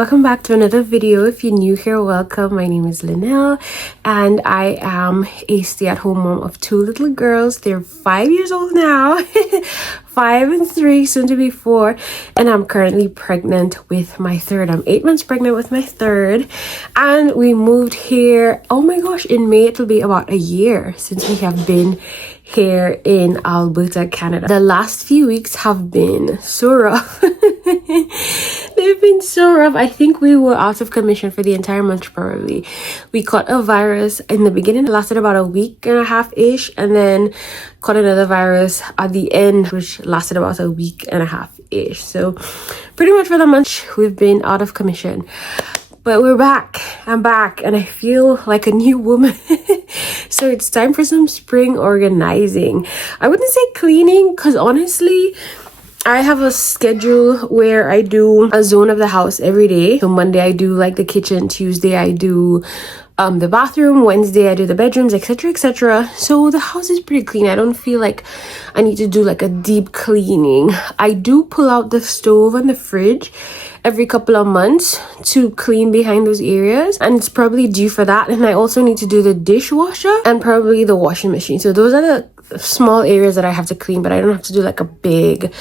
welcome back to another video. If you're new here, welcome. My name is Linnell and I am a stay-at-home mom of two little girls. They're 5 years old now. 5 and 3, soon to be 4, and I'm currently pregnant with my third. I'm 8 months pregnant with my third, and we moved here, oh my gosh, in May it'll be about a year since we have been here in Alberta, Canada. The last few weeks have been so rough. They've been so rough. I think we were out of commission for the entire month probably. We caught a virus in the beginning. It lasted about a week and a half-ish, and then caught another virus at the end, which lasted about a week and a half-ish. So pretty much for the month, we've been out of commission. But we're back. I'm back and I feel like a new woman. So it's time for some spring organizing. I wouldn't say cleaning because honestly, I have a schedule where I do a zone of the house every day. So Monday I do like the kitchen, Tuesday I do the bathroom, Wednesday I do the bedrooms, etc, etc. So the house is pretty clean. I don't feel like I need to do like a deep cleaning. I do pull out the stove and the fridge every couple of months to clean behind those areas, and it's probably due for that. And I also need to do the dishwasher and probably the washing machine. So those are the small areas that I have to clean, but I don't have to do like a big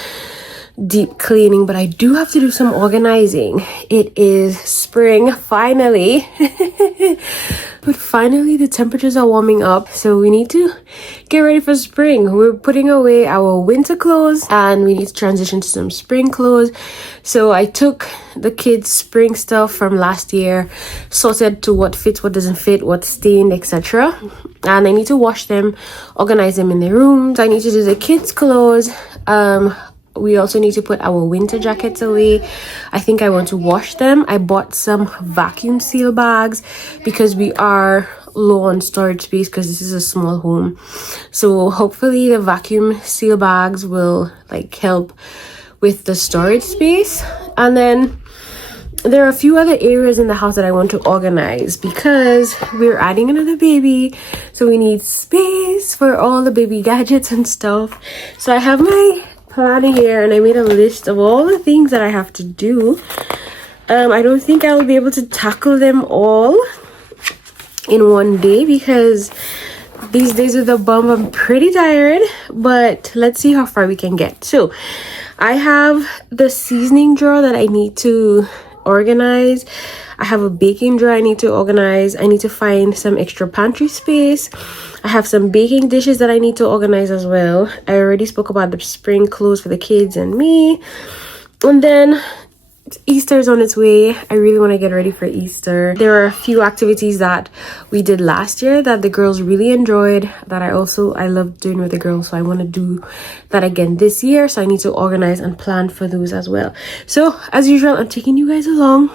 deep cleaning. But I do have to do some organizing. It is spring finally. But finally the temperatures are warming up, so we need to get ready for spring. We're putting away our winter clothes and we need to transition to some spring clothes. So I took the kids' spring stuff from last year, sorted to what fits, what doesn't fit, what's stained, etc. And I need to wash them, organize them in their rooms. I need to do the kids' clothes. We also need to put our winter jackets away. I think I want to wash them. I bought some vacuum seal bags because we are low on storage space because this is a small home. So hopefully the vacuum seal bags will like help with the storage space. And then there are a few other areas in the house that I want to organize because we're adding another baby, so we need space for all the baby gadgets and stuff. So I have my planner here and I made a list of all the things that I have to do. I don't think I will be able to tackle them all in one day because these days with the bump I'm pretty tired, but let's see how far we can get. So I have the seasoning drawer that I need to organize. I have a baking drawer I need to organize. I need to find some extra pantry space. I have some baking dishes that I need to organize as well. I already spoke about the spring clothes for the kids and me. And then Easter is on its way. I really want to get ready for Easter. There are a few activities that we did last year that the girls really enjoyed that I love doing with the girls, so I want to do that again this year. So I need to organize and plan for those as well. So as usual, I'm taking you guys along.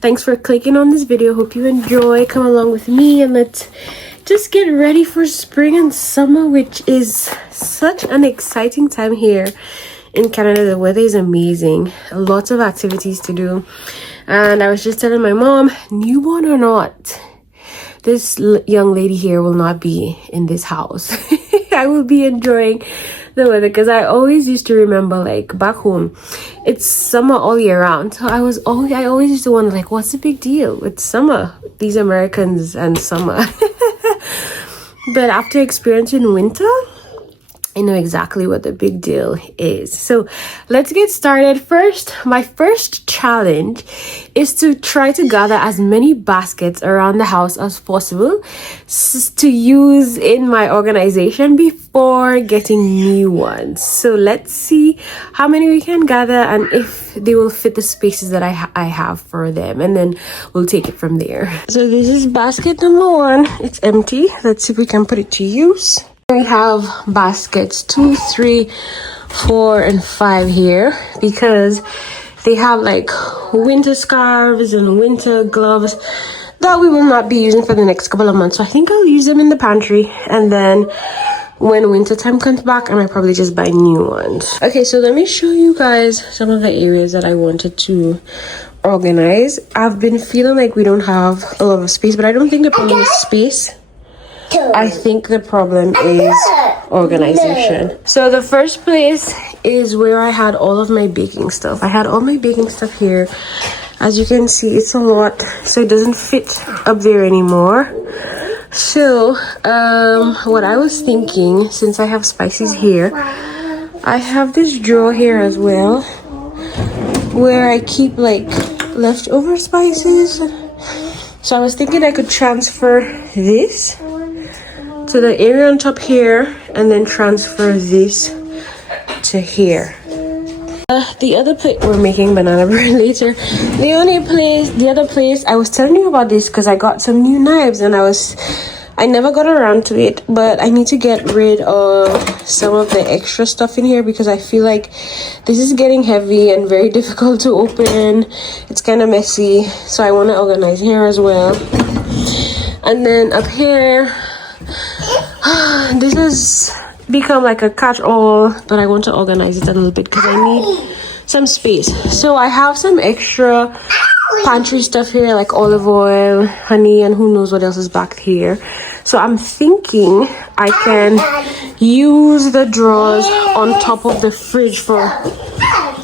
Thanks for clicking on this video. Hope you enjoy. Come along with me and let's just get ready for spring and summer, which is such an exciting time here in Canada. The weather is amazing, lots of activities to do. And I was just telling my mom, newborn or not, this young lady here will not be in this house. I will be enjoying the weather because I always used to remember like back home it's summer all year round. So I always used to wonder like, what's the big deal with summer, these Americans and summer? But after experiencing winter, I know exactly what the big deal is. So let's get started. First, my first challenge is to try to gather as many baskets around the house as possible to use in my organization before getting new ones. So let's see how many we can gather and if they will fit the spaces that I have for them, and then we'll take it from there. So this is basket number 1. It's empty. Let's see if we can put it to use. We have baskets 2, 3, 4, and 5 here because they have like winter scarves and winter gloves that we will not be using for the next couple of months. So I think I'll use them in the pantry, and then when winter time comes back, I might probably just buy new ones. Okay, so let me show you guys some of the areas that I wanted to organize. I've been feeling like we don't have a lot of space, but I don't think the problem is space. I think the problem is organization. So the first place is where I had all of my baking stuff. I had all my baking stuff here. As you can see, it's a lot, so it doesn't fit up there anymore. So what I was thinking, since I have spices here, I have this drawer here as well where I keep like leftover spices. So I was thinking I could transfer this to the area on top here and then transfer this to here. The other place, we're making banana bread later. The other place, I was telling you about this because I got some new knives and I never got around to it, but I need to get rid of some of the extra stuff in here because I feel like this is getting heavy and very difficult to open. It's kind of messy, so I want to organize here as well. And then up here, this has become like a catch-all, but I want to organize it a little bit because I need some space. So I have some extra pantry stuff here, like olive oil, honey, and who knows what else is back here. So I'm thinking I can use the drawers on top of the fridge for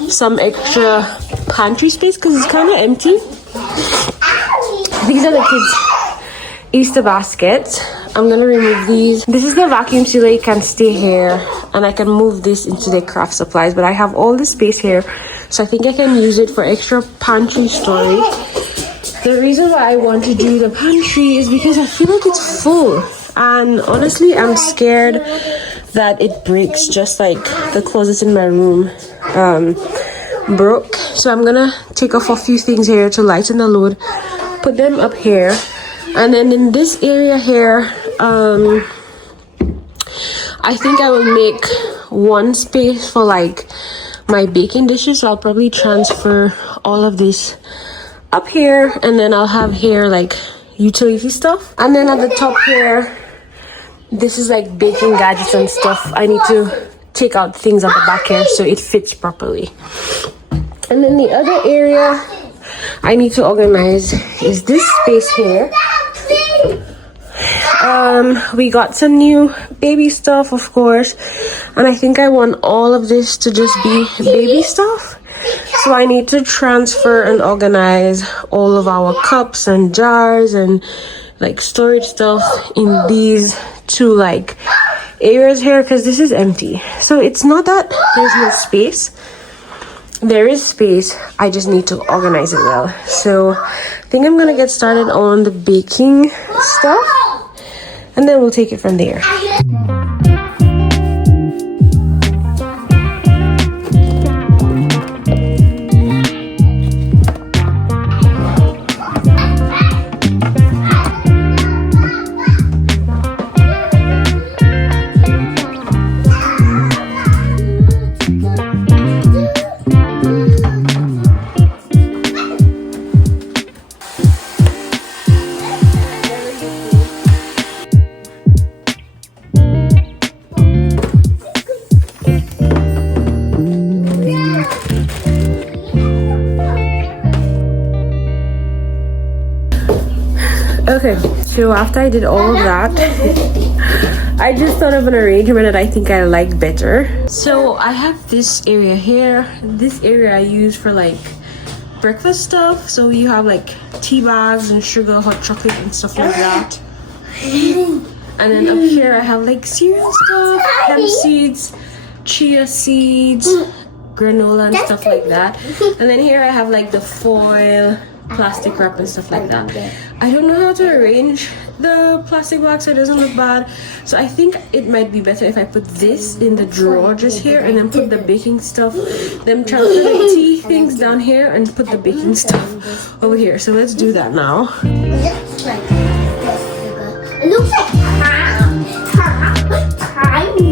some extra pantry space because it's kind of empty. These are the kids' Easter baskets. I'm gonna remove these. This is the vacuum sealer. It can stay here, and I can move this into the craft supplies, but I have all this space here, so I think I can use it for extra pantry storage. The reason why I want to do the pantry is because I feel like it's full, and honestly I'm scared that it breaks, just like the closets in my room broke. So I'm gonna take off a few things here to lighten the load, put them up here, and then in this area here, I think I will make one space for like my baking dishes. So I'll probably transfer all of this up here, and then I'll have here like utility stuff, and then at the top here, this is like baking gadgets and stuff. I need to take out things at the back here so it fits properly. And then the other area I need to organize is this space here. We got some new baby stuff, of course, and I think I want all of this to just be baby stuff. So I need to transfer and organize all of our cups and jars and like storage stuff in these two like areas here, because this is empty. So it's not that there's no space. There is space, I just need to organize it well. So I think I'm gonna get started on the baking stuff, and then we'll take it from there. Okay, so after I did all of that, I just thought of an arrangement that I think I like better. So I have this area here. This area I use for like breakfast stuff. So you have like tea bags and sugar, hot chocolate and stuff like that. And then up here I have like cereal stuff, hemp seeds, chia seeds, granola and stuff like that. And then here I have like the foil, plastic wrap and stuff like that. I don't know how to arrange the plastic box so it doesn't look bad, so I think it might be better if I put this in the drawer just here and then put the baking stuff, then transfer the tea things down here and put the baking stuff over here. So let's do that now. It looks like tiny.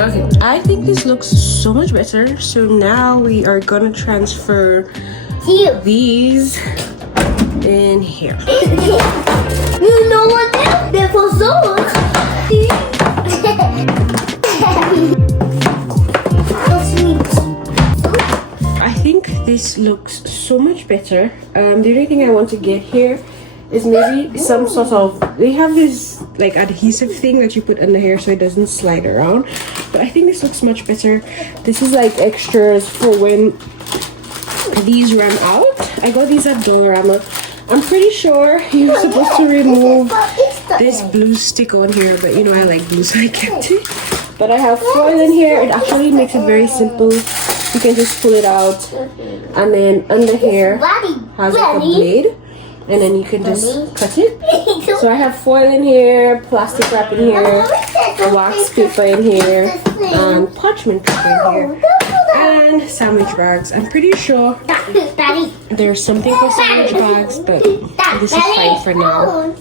Okay, I think this looks so much better. So now we are gonna transfer these in here. You know what? They're for those. this looks so much better. The only thing I want to get here is maybe some sort of, they have this like adhesive thing that you put on the hair so it doesn't slide around, but I think this looks much better. This is like extras for when these run out. I got these at Dollarama. I'm pretty sure you're supposed to remove this blue stick on here, but you know I like blue, so I kept it. But I have foil in here. It actually makes it very simple. You can just pull it out, and then under here has like a blade, and then you can just cut it. So I have foil in here, plastic wrap in here, wax paper in here, and parchment paper in here, and sandwich bags. I'm pretty sure there's something for sandwich bags, but this is fine for now.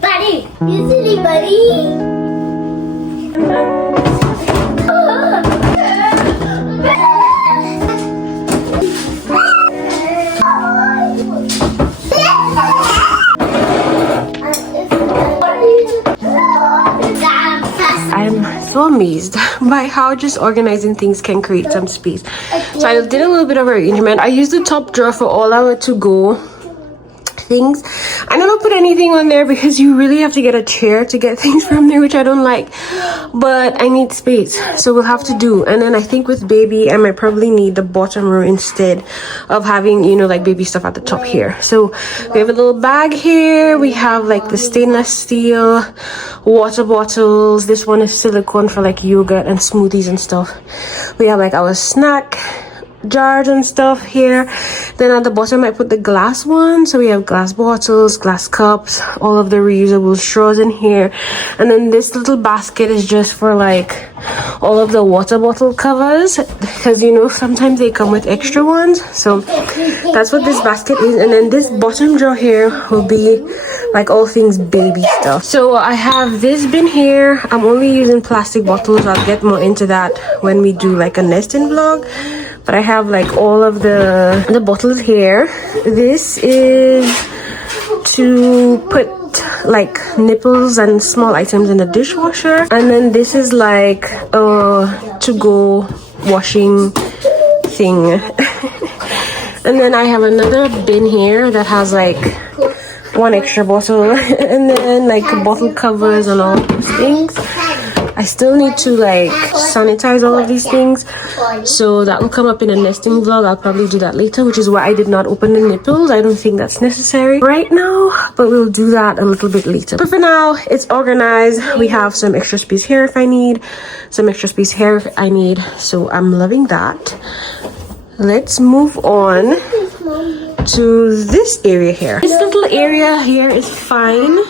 Buddy, you silly buddy. I'm so amazed by how just organizing things can create some space. So I did a little bit of arrangement. I used the top drawer for all our to-go things. I never put anything on there because you really have to get a chair to get things from there, which I don't like, but I need space, so we'll have to do. And then I think with baby I might probably need the bottom row instead of having, you know, like baby stuff at the top here. So we have a little bag here. We have like the stainless steel water bottles. This one is silicone for like yogurt and smoothies and stuff. We have like our snack jars and stuff here. Then at the bottom I put the glass one, so we have glass bottles, glass cups, all of the reusable straws in here. And then this little basket is just for like all of the water bottle covers, because you know sometimes they come with extra ones, so that's what this basket is. And then this bottom drawer here will be like all things baby stuff. So I have this bin here. I'm only using plastic bottles. I'll get more into that when we do like a nesting vlog. But I have like all of the bottles here. This is to put like nipples and small items in the dishwasher. And then this is like a to-go washing thing. And then I have another bin here that has like one extra bottle and then like bottle covers and all those things. I still need to like sanitize all of these things, so that will come up in a nesting vlog. I'll probably do that later, which is why I did not open the nipples. I don't think that's necessary right now, but we'll do that a little bit later. But for now, it's organized. We have some extra space here if I need, some extra space here if I need, so I'm loving that. Let's move on to this area here. This little area here is fine.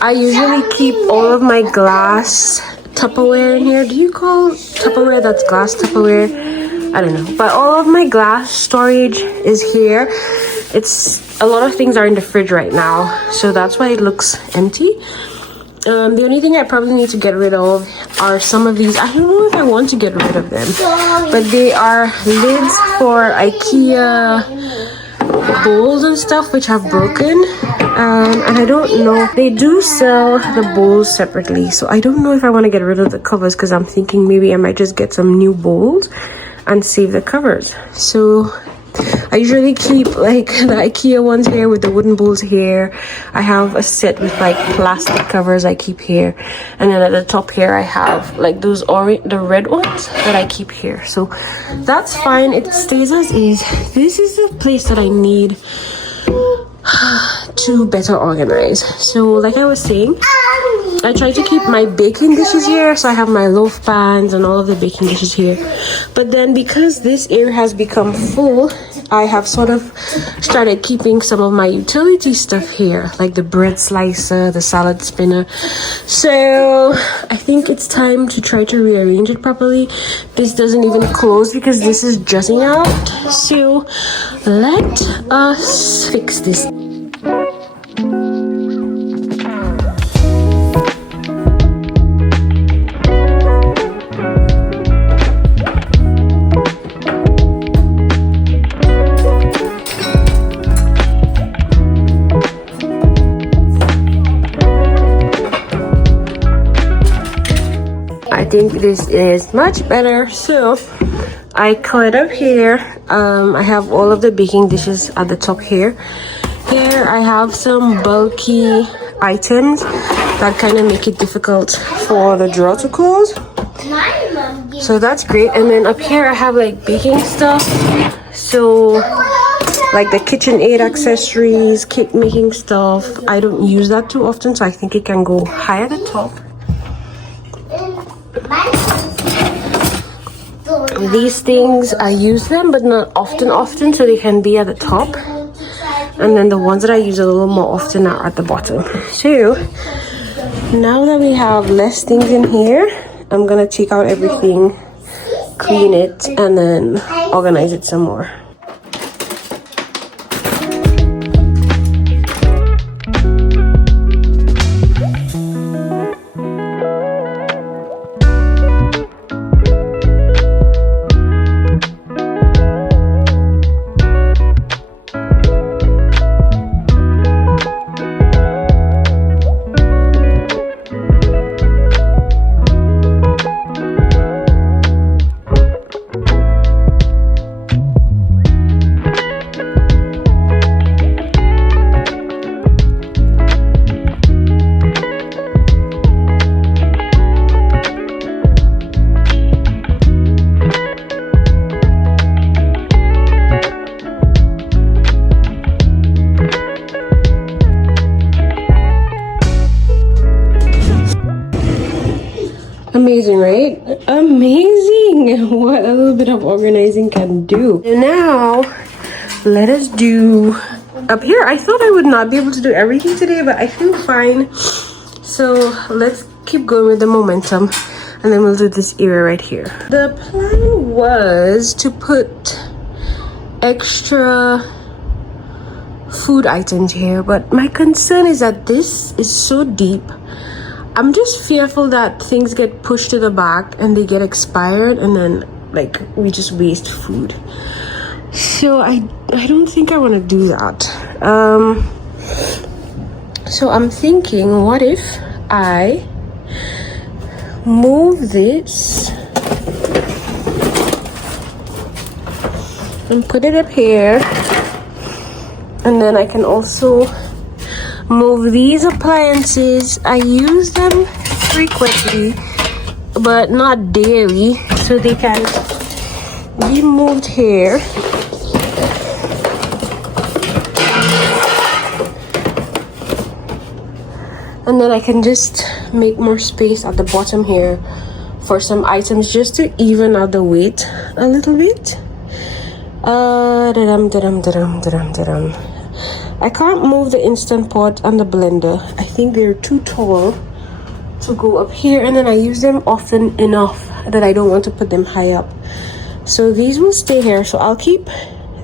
I usually keep all of my glass Tupperware in here. Do you call Tupperware that's glass Tupperware? I don't know. But all of my glass storage is here. It's a lot of things are in the fridge right now, so that's why it looks empty. The only thing I probably need to get rid of are some of these. I don't know if I want to get rid of them, but they are lids for IKEA bowls and stuff which have broken, and I don't know, they do sell the bowls separately, so I don't know if I want to get rid of the covers, because I'm thinking maybe I might just get some new bowls and save the covers. So I usually keep like the IKEA ones here with the wooden bowls here. I have a set with like plastic covers I keep here, and then at the top here I have like those the red ones that I keep here. So that's fine, it stays as is. This is the place that I need to better organize. So like I was saying, I try to keep my baking dishes here, so I have my loaf pans and all of the baking dishes here. But then because this area has become full, I have sort of started keeping some of my utility stuff here, like the bread slicer, the salad spinner. So I think it's time to try to rearrange it properly. This doesn't even close because this is jutting out. So let us fix this. I think this is much better, so I cleared up here. I have all of the baking dishes at the top here. Here I have some bulky items that kind of make it difficult for the drawer to close. So that's great. And then up here I have like baking stuff. So like the KitchenAid accessories, cake making stuff. I don't use that too often, so I think it can go high at the top. These things, I use them, but not often, so they can be at the top. And then the ones that I use a little more often are at the bottom. So now that we have less things in here, I'm gonna take out everything, clean it, and then organize it some more. Amazing, right? Amazing what a little bit of organizing can do. And now let us do up here. I thought I would not be able to do everything today, but I feel fine. So let's keep going with the momentum, and then we'll do this area right here. The plan was to put extra food items here, but my concern is that this is so deep. I'm just fearful that things get pushed to the back and they get expired, and then like we just waste food. So I don't think I want to do that. So I'm thinking, what if I move this and put it up here, and then I can also move these appliances. I use them frequently, but not daily, so they can be moved here. And then I can just make more space at the bottom here for some items, just to even out the weight a little bit. I can't move the Instant Pot and the blender. I think they're too tall to go up here, and then I use them often enough that I don't want to put them high up. So these will stay here. So I'll keep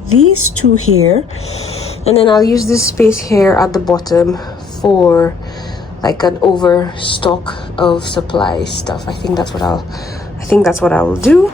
these two here, and then I'll use this space here at the bottom for like an overstock of supply stuff. I think that's what I will do.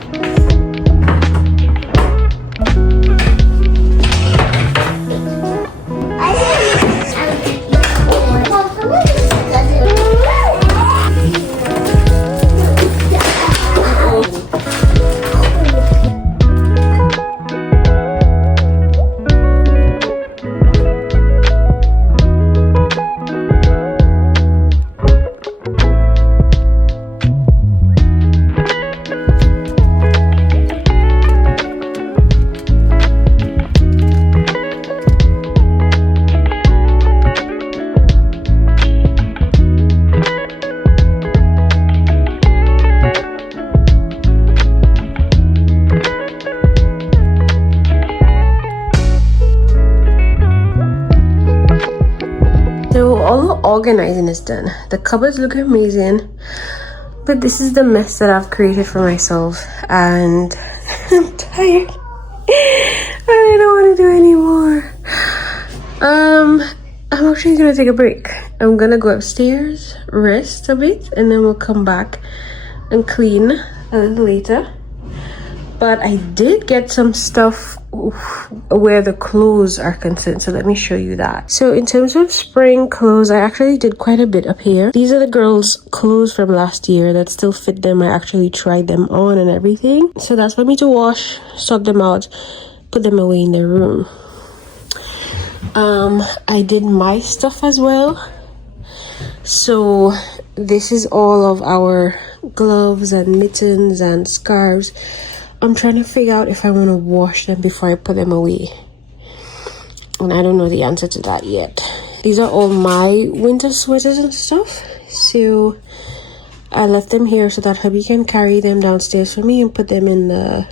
Organizing is done. The cupboards look amazing, but this is the mess that I've created for myself, and I'm tired. I don't want to do anymore. I'm actually gonna take a break. I'm gonna go upstairs, rest a bit, and then we'll come back and clean a little later. But I did get some stuff where the clothes are concerned. So let me show you that. So in terms of spring clothes, I actually did quite a bit up here. These are the girls' clothes from last year that still fit them. I actually tried them on and everything. So that's for me to wash, sort them out, put them away in their room. I did my stuff as well. So this is all of our gloves and mittens and scarves. I'm trying to figure out if I want to wash them before I put them away. And I don't know the answer to that yet. These are all my winter sweaters and stuff. So I left them here so that hubby can carry them downstairs for me and put them in the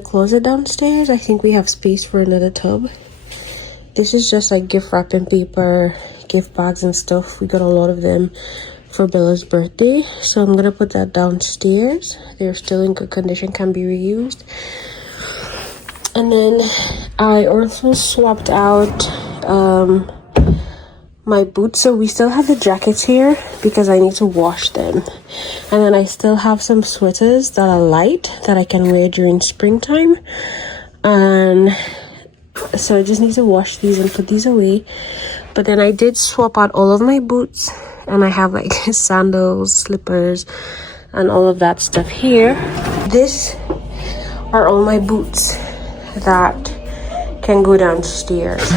closet downstairs. I think we have space for another tub. This is just like gift wrapping paper, gift bags and stuff. We got a lot of them for Bella's birthday, so I'm gonna put that downstairs. They're still in good condition, can be reused. And then I also swapped out my boots. So we still have the jackets here because I need to wash them, and then I still have some sweaters that are light that I can wear during springtime, and so I just need to wash these and put these away. But then I did swap out all of my boots, and I have like sandals, slippers, and all of that stuff here. This are all my boots that can go downstairs.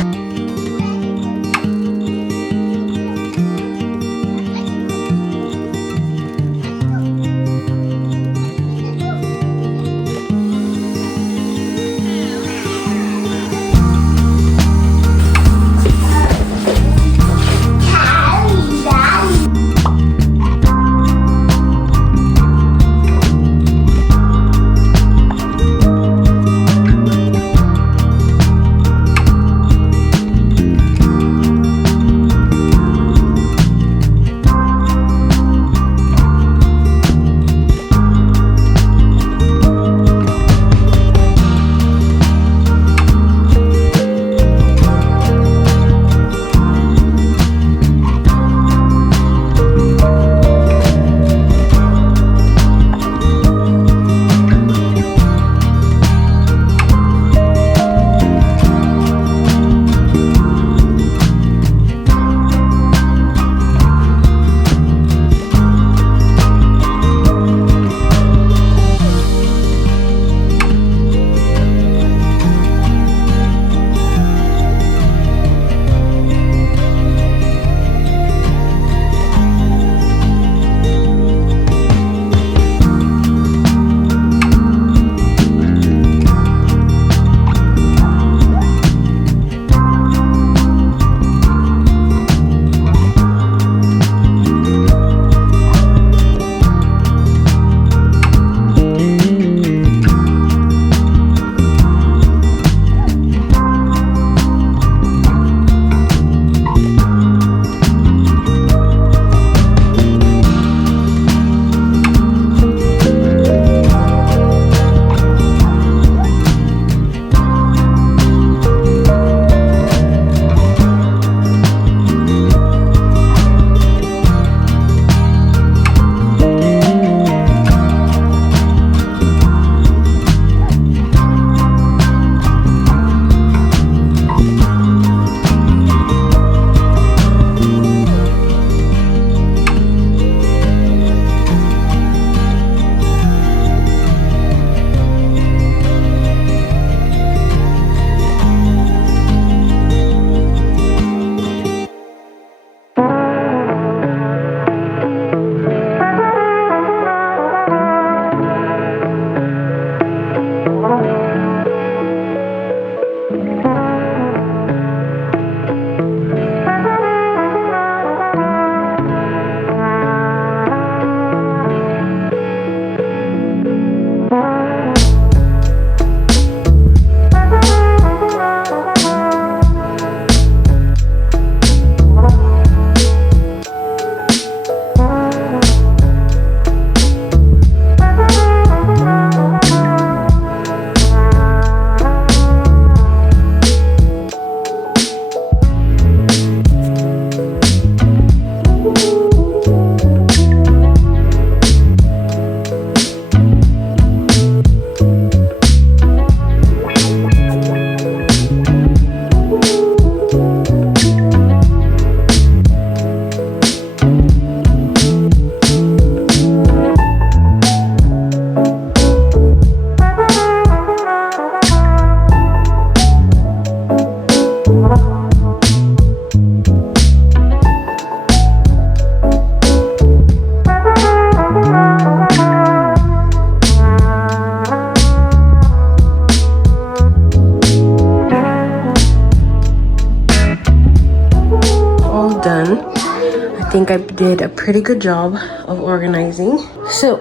think I did a pretty good job of organizing. So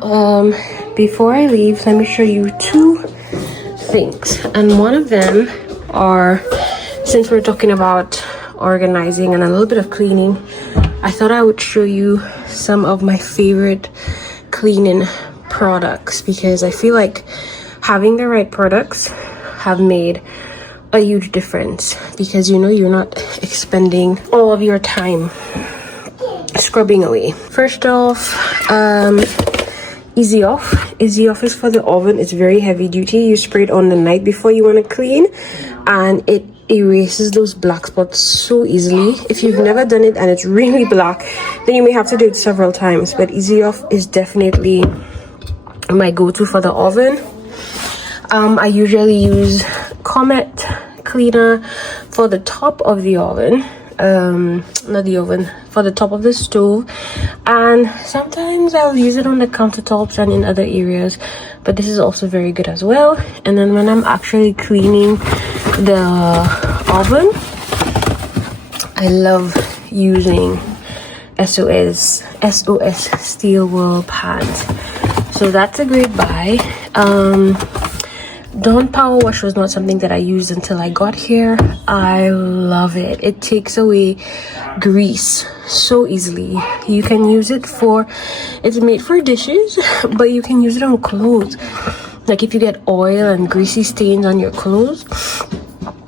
before I leave, let me show you two things, and one of them are, since we're talking about organizing and a little bit of cleaning, I thought I would show you some of my favorite cleaning products, because I feel like having the right products have made a huge difference, because you know you're not expending all of your time scrubbing away. First off, Easy Off. Easy Off is for the oven. It's very heavy duty. You spray it on the night before you want to clean, and it erases those black spots so easily. If you've never done it and it's really black, then you may have to do it several times, but Easy Off is definitely my go-to for the oven. I usually use Comet cleaner for the top of the oven, not the oven, for the top of the stove, and sometimes I'll use it on the countertops and in other areas, but this is also very good as well. And then when I'm actually cleaning the oven, I love using SOS steel wool pads, so that's a great buy. Dawn Power Wash was not something that I used until I got here. I love it. It takes away grease so easily. You can use it for, it's made for dishes, but you can use it on clothes. Like if you get oil and greasy stains on your clothes,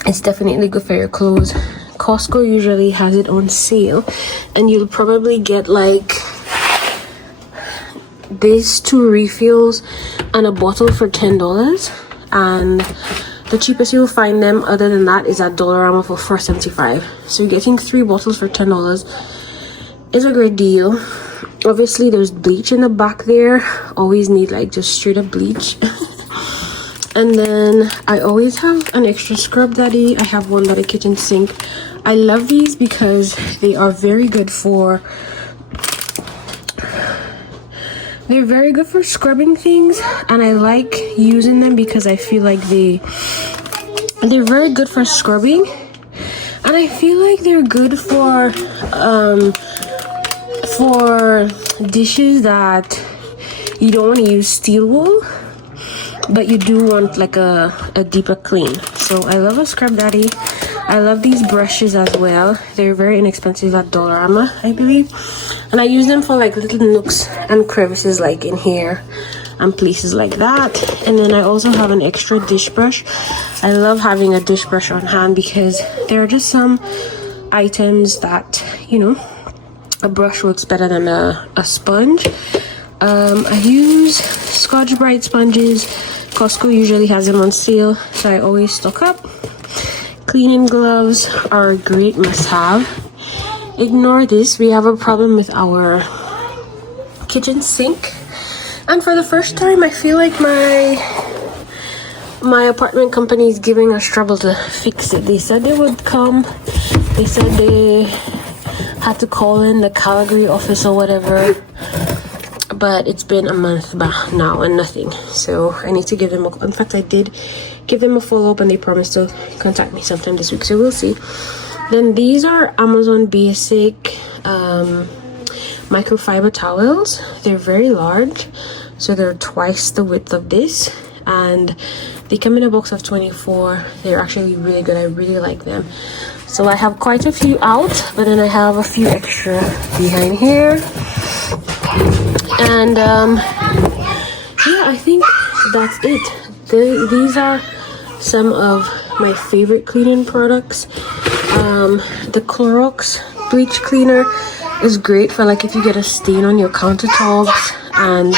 it's definitely good for your clothes. Costco usually has it on sale, and you'll probably get like these 2 refills and a bottle for $10. And the cheapest you'll find them other than that is at Dollarama for $4.75. So getting 3 bottles for $10 is a great deal. Obviously there's bleach in the back there. Always need like just straight up bleach. And then I always have an extra scrub daddy. I have one that a kitchen sink. I love these because they are very good for, they're very good for scrubbing things, and I like using them because I feel like they're very good for scrubbing, and I feel like they're good for dishes that you don't want to use steel wool, but you do want like a deeper clean. So I love a scrub daddy. I love these brushes as well. They're very inexpensive at Dollarama, I believe. And I use them for like little nooks and crevices like in here and places like that. And then I also have an extra dish brush. I love having a dish brush on hand because there are just some items that, you know, a brush works better than a sponge. I use Scotch Brite sponges. Costco usually has them on sale, so I always stock up. Cleaning gloves are a great must-have. Ignore this, we have a problem with our kitchen sink, and for the first time I feel like my apartment company is giving us trouble to fix it. They said they would come. They said they had to call in the Calgary office or whatever, but it's been a month now and nothing. So I need to give them in fact I did give them a follow-up, and they promised to contact me sometime this week, so we'll see. Then these are Amazon Basic microfiber towels. They're very large, so they're twice the width of this, and they come in a box of 24. They're actually really good. I really like them. So I have quite a few out, but then I have a few extra behind here. And yeah, I think that's it. These are some of my favorite cleaning products. The Clorox bleach cleaner is great for like if you get a stain on your countertops and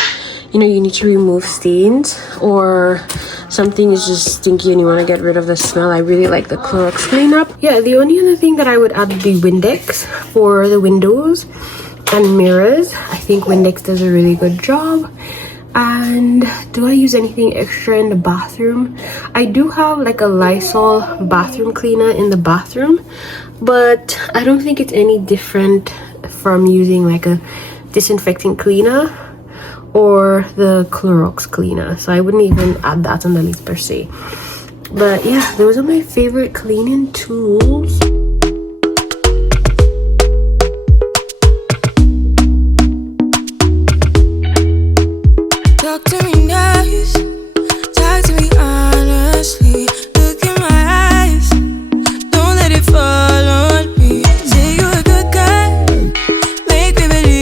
you know you need to remove stains, or something is just stinky and you want to get rid of the smell. I really like the Clorox cleanup. Yeah, the only other thing that I would add would be Windex for the windows and mirrors. I think Windex does a really good job. And do I use anything extra in the bathroom? I do have like a Lysol bathroom cleaner in the bathroom, but I don't think it's any different from using like a disinfecting cleaner or the Clorox cleaner, so I wouldn't even add that on the list per se. But yeah, those are my favorite cleaning tools.